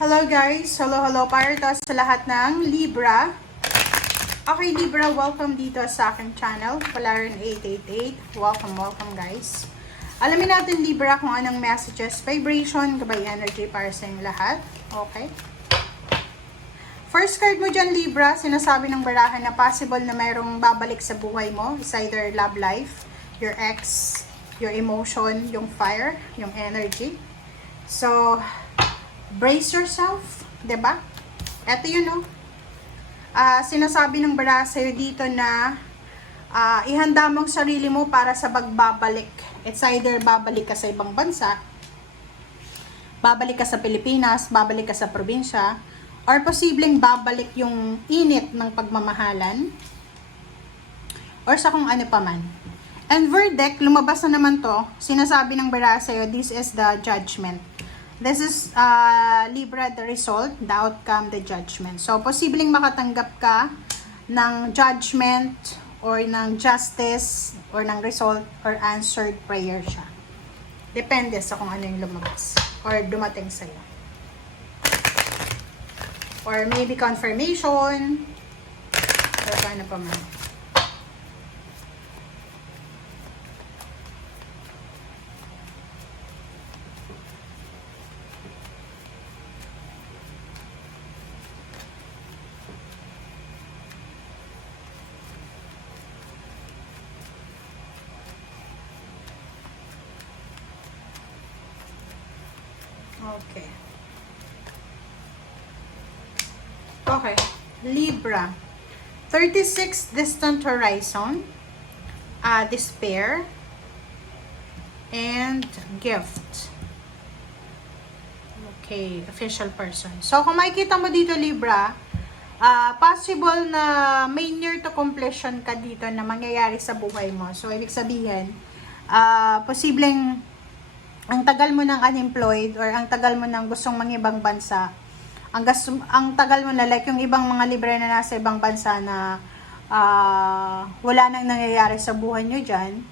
Hello guys! Hello para to sa lahat ng Libra. Okay Libra, welcome dito sa aking channel, Polarin 888. Welcome guys. Alamin natin Libra kung anong messages, vibration, gabay energy para sa inyong lahat. Okay. First card mo dyan Libra, sinasabi ng barahan na possible na mayroong babalik sa buhay mo. It's either love life, your ex, your emotion, yung fire, yung energy. So, brace yourself, 'di ba? Ito yun, no? Sinasabi ng bara sa'yo dito na ihanda mong sarili mo para sa pagbabalik. It's either babalik ka sa ibang bansa, babalik ka sa Pilipinas, babalik ka sa probinsya, or posibleng babalik yung init ng pagmamahalan, or sa kung ano pa man. And verdict, lumabas na naman to, sinasabi ng bara sa'yo, this is the judgment. This is Libra, the result, the outcome, the judgment. So, posibleng makatanggap ka ng judgment or ng justice or ng result or answered prayer siya. Depende sa kung ano yung lumabas or dumating sa'yo. Or maybe confirmation or ano pa man. Okay. Libra. 36 distant horizon. Despair. And gift. Okay. Official person. So, kung makikita mo dito, Libra, possible na may near to completion ka dito na mangyayari sa buhay mo. So, ibig sabihin, posibleng ang tagal mo ng unemployed or ang tagal mo ng gustong mangibang bansa, ang tagal mo na like yung ibang mga Libra na nasa ibang bansa na wala nang nangyayari sa buhay nyo dyan,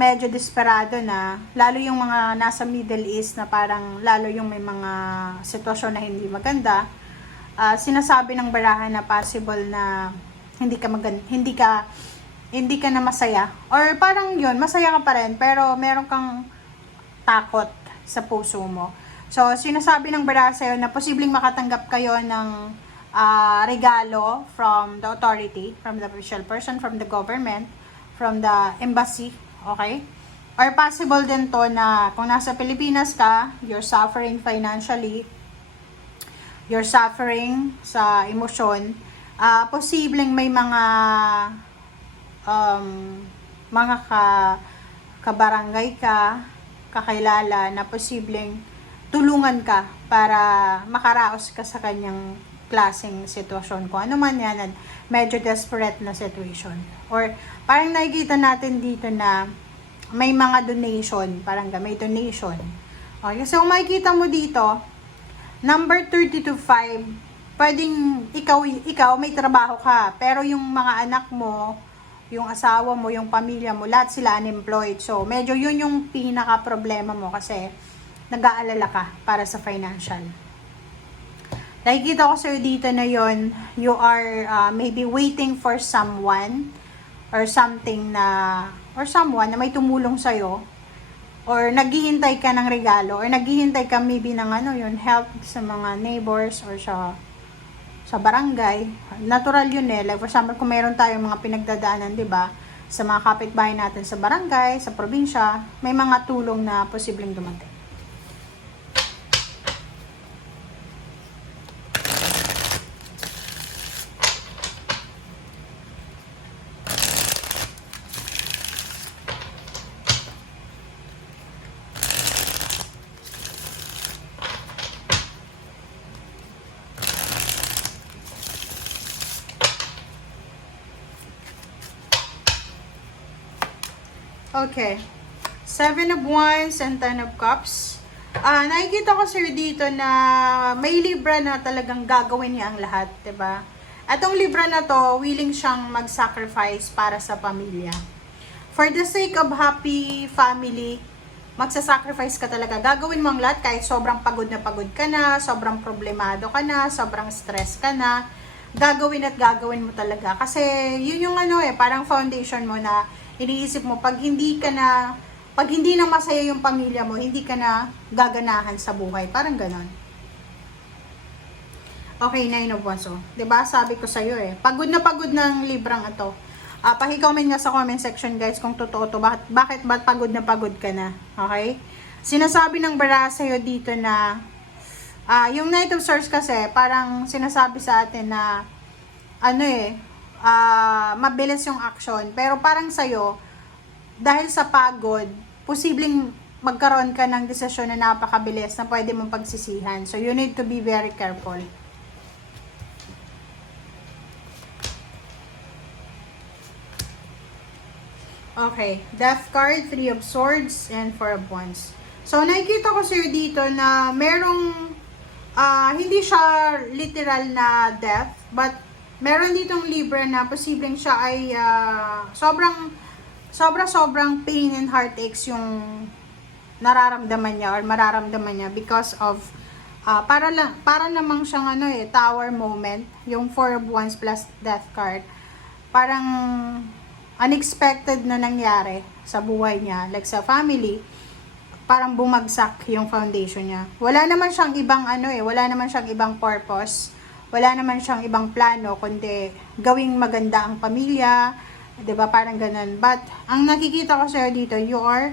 medyo desperado na, lalo yung mga nasa Middle East na parang lalo yung may mga sitwasyon na hindi maganda, sinasabi ng barahan na possible na hindi ka na masaya, or parang yun, masaya ka pa rin pero meron kang takot sa puso mo. So, sinasabi ng bara sa'yo na posibleng makatanggap kayo ng regalo from the authority, from the official person, from the government, from the embassy, okay? Or possible din to na kung nasa Pilipinas ka, you're suffering financially, you're suffering sa emosyon, posibleng may mga kabarangay ka, kakilala na posibleng tulungan ka para makaraos ka sa kanyang klaseng sitwasyon. Kung ano man yan, medyo desperate na situation. Or parang nakikita natin dito na may mga donation, parang may donation. Okay, so kung makikita mo dito, number 32-5, pwedeng ikaw may trabaho ka, pero yung mga anak mo, yung asawa mo, yung pamilya mo, lahat sila unemployed. So, medyo yun yung pinaka-problema mo kasi nag-aalala ka para sa financial. Nakikita ko sa'yo dito na yun, you are maybe waiting for someone or something na, or someone na may tumulong sa'yo, or naghihintay ka ng regalo, or naghihintay ka maybe ng help sa mga neighbors or sa barangay. Natural yun eh. Like for example, kung meron tayong mga pinagdadaanan, 'di ba? Sa mga kapitbahay natin sa barangay, sa probinsya, may mga tulong na posibleng dumating. Okay. 7 of Wands and 10 of Cups. Nakikita ko sir dito na may Libra na talagang gagawin niya ang lahat, 'di ba? Atong Libra na to, willing siyang mag-sacrifice para sa pamilya. For the sake of happy family, magsasacrifice ka talaga. Gagawin mo ang lahat kahit sobrang pagod ka na, sobrang problemado ka na, sobrang stress ka na. Gagawin at gagawin mo talaga. Kasi yun yung parang foundation mo na iniisip mo, pag hindi na masaya yung pamilya mo, hindi ka na gaganahan sa buhay. Parang ganon. Okay, 9 of Wands. Diba? Sabi ko sa'yo pagod na pagod ng librang ito. Paki-comment nga sa comment section guys kung totoo to. Bakit pagod na pagod ka na? Okay? Sinasabi ng bara sa'yo dito na yung Knight of Swords kasi parang sinasabi sa atin na mabilis yung action. Pero parang sa'yo, dahil sa pagod, posibleng magkaroon ka ng desisyon na napakabilis na pwede mong pagsisihan. So, you need to be very careful. Okay, Death card, 3 of Swords, and 4 of Wands. So, nakikita ko sa'yo dito na merong, hindi siya literal na death, but meron ditong Libra na posibleng siya ay sobrang pain and heartaches yung nararamdaman niya or mararamdaman niya because of, para namang siyang tower moment, yung 4 of Wands plus Death card. Parang unexpected na nangyari sa buhay niya, like sa family, parang bumagsak yung foundation niya. Wala naman siyang ibang wala naman siyang ibang purpose, wala naman siyang ibang plano, kundi gawing maganda ang pamilya, 'di ba? Parang ganun. But ang nakikita ko sa'yo dito, you are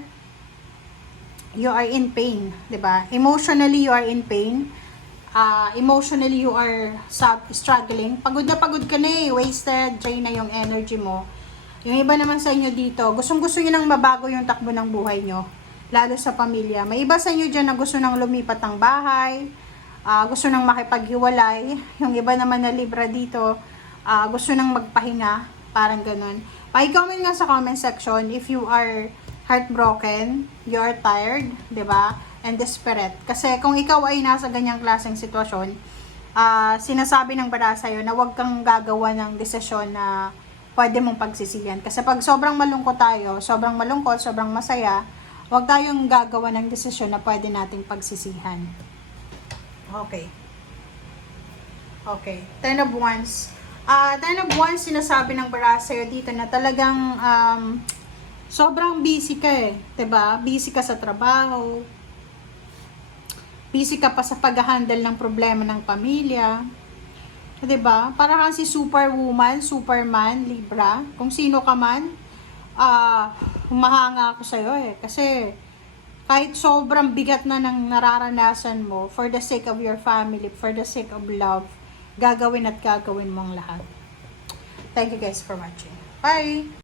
in pain, 'di ba? Emotionally you are in pain. Emotionally you are struggling. Pagod ka na wasted, drain na yung energy mo. Yung iba naman sa inyo dito, gustong-gusto nyo nang mabago yung takbo ng buhay nyo. Lalo sa pamilya. May iba sa inyo dyan na gusto nang lumipat ng bahay, gusto nang makipaghiwalay. Yung iba naman na Libra dito, gusto nang magpahinga. Parang ganun. Paki-comment nga sa comment section if you are heartbroken, you are tired, 'di ba? And desperate. Kasi kung ikaw ay nasa ganyang klaseng sitwasyon, sinasabi ng bara sa'yo na huwag kang gagawa ng desisyon na pwede mong pagsisihan. Kasi pag sobrang malungkot tayo, sobrang masaya, huwag tayong gagawa ng desisyon na pwede nating pagsisihan. Okay. Okay. 10 of Wands. 10 of Wands, sinasabi ng bara sa'yo dito na talagang sobrang busy ka diba? Busy ka sa trabaho. Busy ka pa sa pag-handle ng problema ng pamilya. 'Di ba? Para kang si Superwoman, Superman, Libra. Kung sino ka man, humahanga ako sa iyo kasi kahit sobrang bigat na ng nararanasan mo, for the sake of your family, for the sake of love, gagawin mo ang lahat. Thank you guys for watching. Bye.